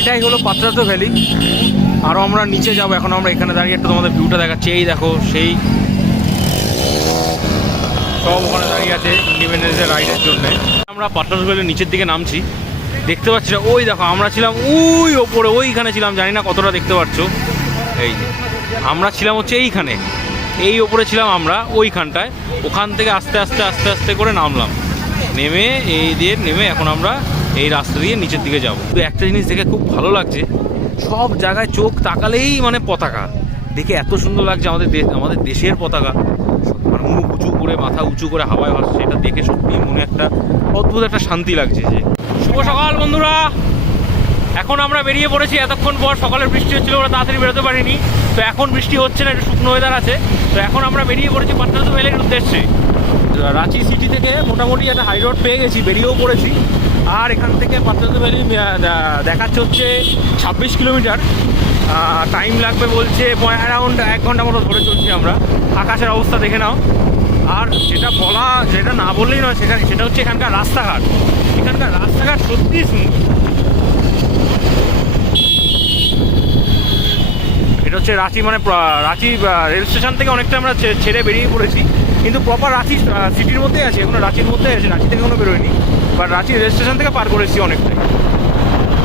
এটাই হলো পাত্রাতু ভ্যালি। আরও আমরা নিচে যাব। এখন আমরা এখানে দাঁড়িয়ে একটু তোমাদের ভিউটা দেখাচ্ছি। এই দেখো সেই সব ওখানে দাঁড়িয়ে আছে ইন্ডিপেন্ডেন্সের রাইডের জন্য। আমরা পাত্রাতু ভ্যালির নিচের দিকে নামছি। দেখতে পাচ্ছি না, ওই দেখো আমরা ছিলাম ওই ওপরে, ওইখানে ছিলাম, জানি না কতটা দেখতে পাচ্ছ। এই যে আমরা ছিলাম হচ্ছে এইখানে, এই ওপরে ছিলাম আমরা ওইখানটায়। ওখান থেকে আস্তে আস্তে আস্তে আস্তে করে নামলাম, নেমে এই দিয়ে নেমে এখন আমরা এই রাস্তা দিয়ে নিচের দিকে যাব। তো একটা জিনিস দেখে খুব ভালো লাগছে, সব জায়গায় চোখ তাকালেই মানে পতাকা দেখে এত সুন্দর লাগছে। আমাদের দেশের পতাকা মানে মুখ উঁচু করে, মাথা উঁচু করে হাওয়ায় ভাসছে, এটা দেখে সত্যি মনে একটা অদ্ভুত একটা শান্তি লাগছে। যে শুভ সকাল বন্ধুরা, এখন আমরা বেরিয়ে পড়েছি। এতক্ষণ পর সকালের বৃষ্টি হচ্ছিল, ওরা তাড়াতাড়ি বেরোতে পারিনি, তো এখন বৃষ্টি হচ্ছে না, একটু শুকনো ওয়েদার আছে। তো এখন আমরা বেরিয়ে পড়েছি পাত্রাতু ভ্যালির উদ্দেশ্যে। রাঁচি সিটি থেকে মোটামুটি একটা হাই রোড পেয়ে গেছি, বেরিয়েও পড়েছি। আর এখান থেকে পাত্রাতু ভ্যালি দেখাচ্ছে হচ্ছে 26 কিলোমিটার। টাইম লাগবে বলছে অ্যারাউন্ড 1 ঘন্টা মতো ধরে চলছি আমরা। আকাশের অবস্থা দেখে নাও। আর যেটা না বললেই নয়, সেটা হচ্ছে এখানকার রাস্তাঘাট। এখানকার রাস্তাঘাট সত্যিই সুন্দর। এটা হচ্ছে রাঁচি, মানে রাঁচি রেল স্টেশন থেকে অনেকটা আমরা ছেড়ে বেরিয়ে পড়েছি, কিন্তু প্রপার রাঁচি সিটির মধ্যেই আছি, এখনো রাঁচির মধ্যে আছি, রাঁচি থেকে কোনো বেরোয়নি। বাট রাঁচি রেল স্টেশন থেকে পার করেছি অনেকটাই।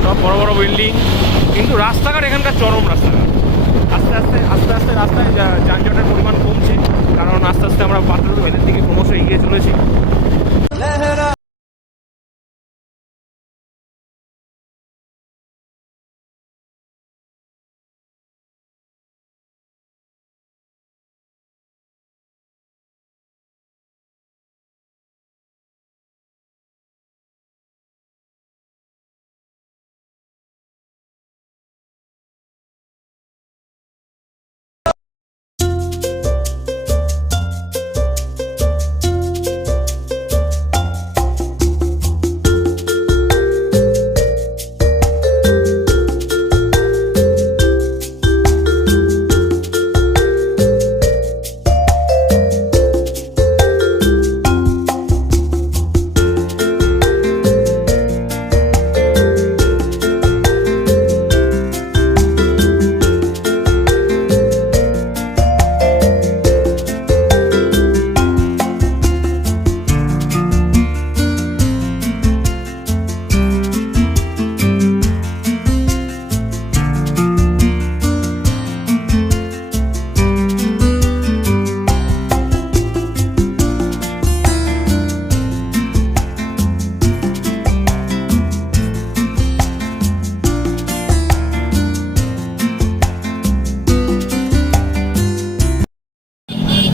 সব বড় বড় বিল্ডিং, কিন্তু রাস্তাঘাট এখানকার চরম রাস্তাঘাট। আস্তে আস্তে আস্তে আস্তে রাস্তায় যানজটের পরিমাণ কমছে, কারণ আস্তে আস্তে আমরা পাত্রাতু ভ্যালির দিকে ক্রমশ এগিয়ে চলেছি।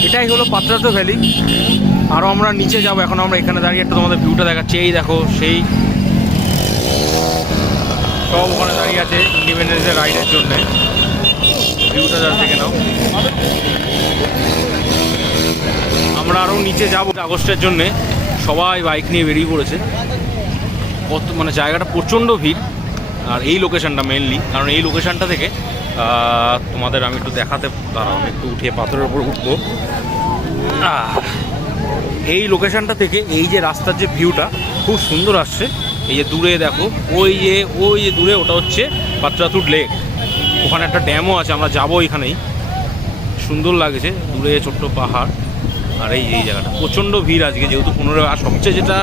এটাই হলো পাত্রাতু ভ্যালি। আরও আমরা নিচে যাব। এখন আমরা এখানে দাঁড়িয়ে একটু তোমাদের ভিউটা দেখাচ্ছি। এই দেখো সেই সব ওখানে দাঁড়িয়ে আছে ইন্ডিপেন্ডেন্সের রাইডের জন্যে। ভিউটা যা দেখে নাও। আমরা আরও নিচে যাব আগস্টের জন্যে, সবাই বাইক নিয়ে বেরিয়ে পড়েছে। কত মানে জায়গাটা প্রচণ্ড ভিড়। আর এই লোকেশানটা মেনলি, কারণ এই লোকেশানটা থেকে তোমাদের আমি একটু দেখাতে, দাঁড়াও আমি একটু উঠিয়ে পাথরের উপর উঠবো। এই লোকেশানটা থেকে এই যে রাস্তার যে ভিউটা খুব সুন্দর আসছে। এই যে দূরে দেখো, ওই যে দূরে ওটা হচ্ছে পাত্রাতু লেক। ওখানে একটা ড্যামও আছে, আমরা যাবো এখানেই। সুন্দর লাগছে, দূরে ছোট্ট পাহাড়। আর এই জায়গাটা প্রচণ্ড ভিড় আজকে, যেহেতু 15। আর সবচেয়ে যেটা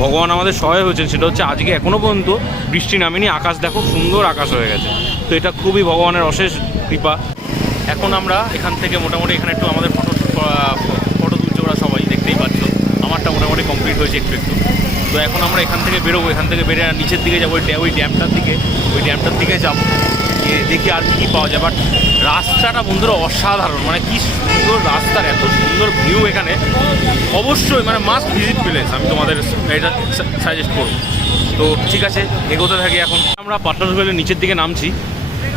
ভগবান আমাদের সহায় হয়েছেন সেটা হচ্ছে আজকে এখনও পর্যন্ত বৃষ্টি নামেনি। আকাশ দেখো, সুন্দর আকাশ হয়ে গেছে। তো এটা খুবই ভগবানের অশেষ কৃপা। এখন আমরা এখান থেকে মোটামুটি এখানে একটু আমাদের ফটো তুলছে ওরা, সবাই দেখতেই পাচ্ছ। আমারটা মোটামুটি কমপ্লিট হয়েছে একটু। তো এখন আমরা এখান থেকে বেরোবো। এখান থেকে বেরিয়ে নিচের দিকে যাবো, ওই ড্যামটার দিকে যাবো, দেখি আর কি পাওয়া যায়। বাট রাস্তাটা বন্ধুরা অসাধারণ, মানে কি সুন্দর রাস্তার, এত সুন্দর ভিউ এখানে। অবশ্যই মানে মাস্ট ভিজিট প্লেস, আমি তোমাদের এটা সাজেস্ট করবো। তো ঠিক আছে, এগোতে থাকি। এখন আমরা পাত্রাতু ভ্যালির নিচের দিকে নামছি।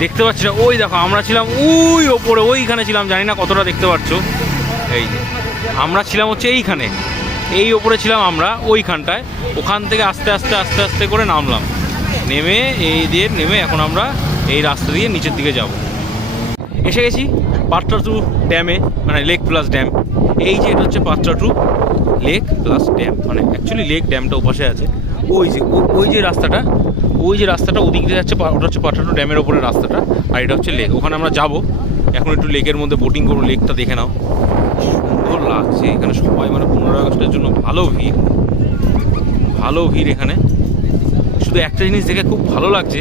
দেখতে পাচ্ছি না, ওই দেখো আমরা ছিলাম ওই ওপরে, ওইখানে ছিলাম, জানি না কতটা দেখতে পাচ্ছ। এই যে আমরা ছিলাম হচ্ছে এইখানে, এই ওপরে ছিলাম আমরা ওইখানটায়। ওখান থেকে আস্তে আস্তে আস্তে আস্তে করে নামলাম, নেমে এই দিয়ে নেমে এখন আমরা এই রাস্তা দিয়ে নিচের দিকে যাব। এসে গেছি পাত্রাতু ড্যামে, মানে লেক প্লাস ড্যাম। এই যে এটা হচ্ছে পাত্রাতু লেক প্লাস ড্যাম, মানে অ্যাকচুয়ালি লেক ড্যামটা ওপাশে আছে। ওই যে রাস্তাটা, ওই যে রাস্তাটা ওদিক দিয়ে যাচ্ছে, ওটা হচ্ছে পাটরাটু ড্যামের ওপরে রাস্তাটা, আর এটা হচ্ছে লেক। ওখানে আমরা যাব এখন, একটু লেকের মধ্যে বোটিং করবো। লেকটা দেখে নাও, সুন্দর লাগছে এখানে। সবাই মানে 15 আগস্টের জন্য ভালো ভিড় এখানে। শুধু একটা জিনিস দেখে খুব ভালো লাগছে,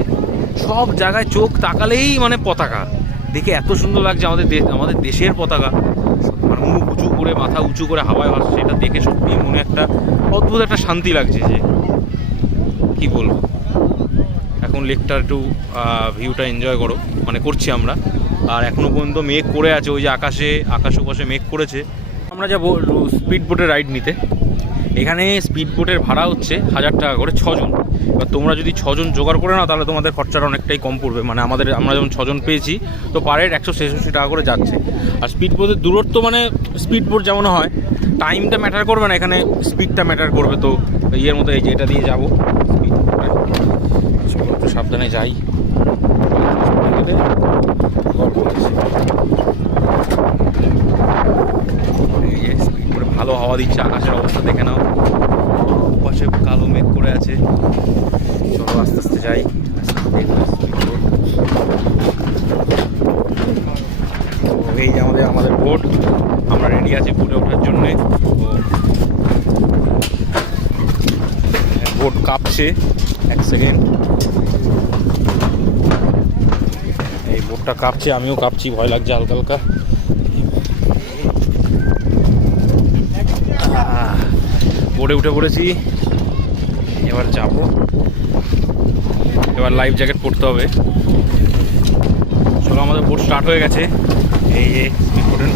সব জায়গায় চোখ তাকালেই মানে পতাকা দেখে এত সুন্দর লাগছে। আমাদের দেশের পতাকা মানে মুখ উঁচু করে, মাথা উঁচু করে হাওয়ায় ভাসছে, এটা দেখে সত্যি মনে একটা অদ্ভুত একটা শান্তি লাগছে। যে কি বলবো, এখন লেকটার একটু ভিউটা এনজয় করছি আমরা। আর এখনো পর্যন্ত মেঘ করে আছে, ওই যে আকাশ ওপাশে মেঘ করেছে। আমরা যাবো স্পিড বোটে রাইড নিতে। এখানে স্পিড বোটের ভাড়া হচ্ছে 1000 টাকা করে 6 জন। এবার তোমরা যদি 6 জন জোগাড় করে নাও তাহলে তোমাদের খরচাটা অনেকটাই কম পড়বে। মানে আমরা যেমন 6 জন পেয়েছি, তো পার হেড 166 টাকা করে যাচ্ছে। আর স্পিড বোটের দূরত্ব মানে স্পিড বোট যেমন হয়, টাইমটা ম্যাটার করবে না, এখানে স্পিডটা ম্যাটার করবে। তো ইয়ের মতো এই যে এটা দিয়ে যাবো, চলো একটু সাবধানে যাই। এই যে স্পিড বোটে ভালো হাওয়া দিচ্ছে, আকাশের অবস্থা দেখে নাও, পাশে কালো মেঘ করে আছে। চলো আস্তে আস্তে যাই। এই যে আমাদের বোট, আমরা রেডি আছি বোটে ওঠার জন্যে। বোট কাঁপছে, 1 সেকেন্ড। এই বোটটা কাঁপছে, আমিও কাঁপছি, ভয় লাগছে হালকা হালকা। বোটে উঠে পড়েছি, এবার যাব। এবার লাইফ জ্যাকেট পরতে হবে। চলো আমাদের বোট স্টার্ট হয়ে গেছে। এই যে স্পিড বোটের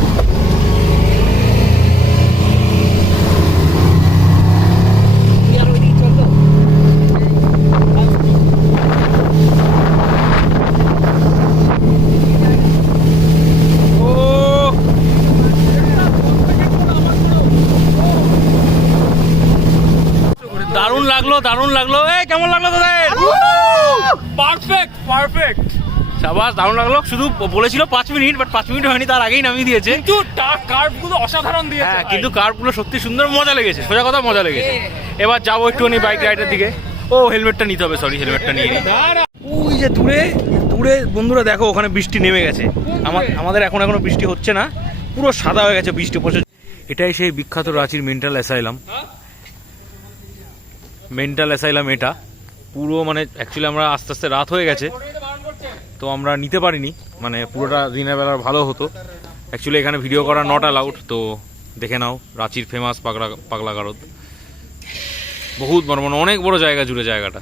দারুণ লাগলো। এই কেমন লাগলো তোদের? পারফেক্ট শাবাশ, দারুণ লাগলো। শুধু বলেছিল 5 মিনিট, বাট 5 মিনিট হয়নি, তার আগেই নামিয়ে দিয়েছে। কিন্তু কার্ভগুলো অসাধারণ দিয়েছে। হ্যাঁ, কিন্তু কার্ভগুলো সত্যি সুন্দর, মজা লেগেছে, সোজা কথা মজা লেগেছে। এবার যাবো একটুখানি বাইক রাইডের দিকে। ও হেলমেটটা নিতে হবে, সরি হেলমেটটা নিয়ে নিই। ওই যে দূরে বন্ধুরা দেখো, ওখানে বৃষ্টি নেমে গেছে। আমাদের এখনো বৃষ্টি হচ্ছে না, পুরো সাদা হয়ে গেছে বৃষ্টি পড়ছে। এটাই সেই বিখ্যাত রাঁচির মেন্টাল অ্যাসাইলাম। এটা পুরো মানে অ্যাকচুয়ালি আমরা আস্তে আস্তে রাত হয়ে গেছে, তো আমরা নিতে পারিনি। মানে পুরোটা দিনের বেলা ভালো হতো। অ্যাকচুয়ালি এখানে ভিডিও করা নট অ্যালাউড। তো দেখে নাও, রাঁচির ফেমাস পাগলা গারদ, বহুত বড়, মানে অনেক বড় জায়গা জুড়ে জায়গাটা।